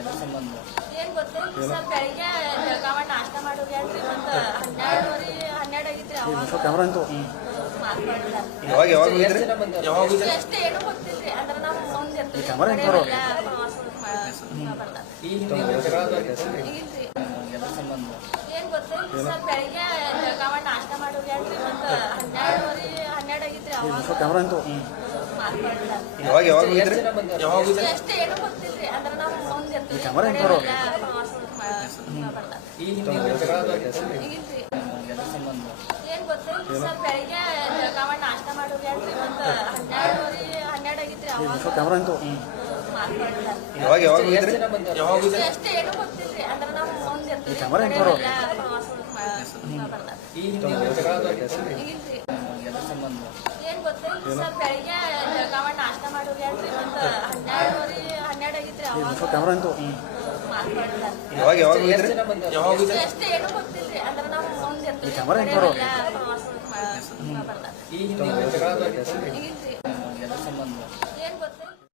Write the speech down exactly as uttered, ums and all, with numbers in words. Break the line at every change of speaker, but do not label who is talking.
ಎದ್ರ ಸಂಬಂಧ
ಏನ್ ಗೊತ್ತೈತಿ ಸರ್, ಬೆಳಿಗ್ಗೆ ಬೆಳಗಾವ ನಾಷ್ಟ ಮಾಡೋಗ್ಯಾನ್ರಿ. ಮತ್ತ ಹನ್ನೆರಡುವರೆ ಹನ್ನೆರಡು ಆಗಿತ್ರಿ.
ಯಾವಾಗ ಯಾವಾಗ ಹೋಗಿದ್ರಿ?
ಯಾವಾಗ ಅಷ್ಟೇ ಏನೂ ಗೊತ್ತಿಲ್ರಿ. ಅಂದ್ರೆ ನಾವು ಮುಂದೆ ಇರ್ತೀವಿ ಇಲ್ರಿ.
ಎದ್ರ ಸಂಬಂಧ
ಏನ್ ಗೊತ್ತೈತಿ ಸರ್, ಬೆಳಿಗ್ಗೆ ಬೆಳಗಾವ ನಾಷ್ಟ ಮಾಡೋಗ್ಯಾನ್ರಿ. ಮತ್ತ ಹನ್ನೆರಡುವರೆ ಹನ್ನೆರಡು ಆಗಿತ್ರಿ.
ಯಾವಾಗ ಯಾವಾಗ ಹೋಗಿದ್ರಿ?
ಅಷ್ಟೇ ಏನೂ ಗೊತ್ತಿಲ್ರಿ. ಅಂದ್ರೆ ನಾವು ಮುಂದೆ ಇರ್ತೀವಿ ಇಲ್ರಿ.
ಎದ್ರ ಸಂಬಂಧ
ಏನ್ ಗೊತ್ತೈತಿ ಸರ್, ಬೆಳಿಗ್ಗೆ ಬೆಳಗಾವ ನಾಷ್ಟ ಮಾಡೋಗ್ಯಾನ್ರಿ. ಮತ್ತ ಹನ್ನೆರಡುವರೆ ಹನ್ನೆರಡು ಆಗಿತ್ರಿ.
ಯಾವಾಗ ಯಾವಾಗ ಹೋಗಿದ್ರಿ?
ಅಷ್ಟೇ ಏನೂ ಗೊತ್ತಿಲ್ರಿ. ಅಂದ್ರೆ ನಾವು ಮುಂದೆ ಇರ್ತೀವಿ ಇಲ್ರಿ.
ಎದ್ರ ಸಂಬಂಧ
ಏನ್ ಗೊತ್ತೈತಿ ಸರ್, ಬೆಳಿಗ್ಗೆ ಬೆಳಗಾವ ನಾಷ್ಟ ಮಾಡೋಗ್ಯಾನ್ರಿ. ಮತ್ತ ಹನ್ನೆರಡುವರೆ ಹನ್ನೆರಡು ಆಗಿತ್ರಿ.
ಯಾವಾಗ ಯಾವಾಗ ಹೋಗಿದ್ರಿ?
ಅಷ್ಟೇ ಏನೂ ಗೊತ್ತಿಲ್ರಿ. ಅಂದ್ರೆ ನಾವು ಮುಂದೆ ಇರ್ತೀವಿ ಇಲ್ರಿ.
ಎದ್ರ ಸಂಬಂಧ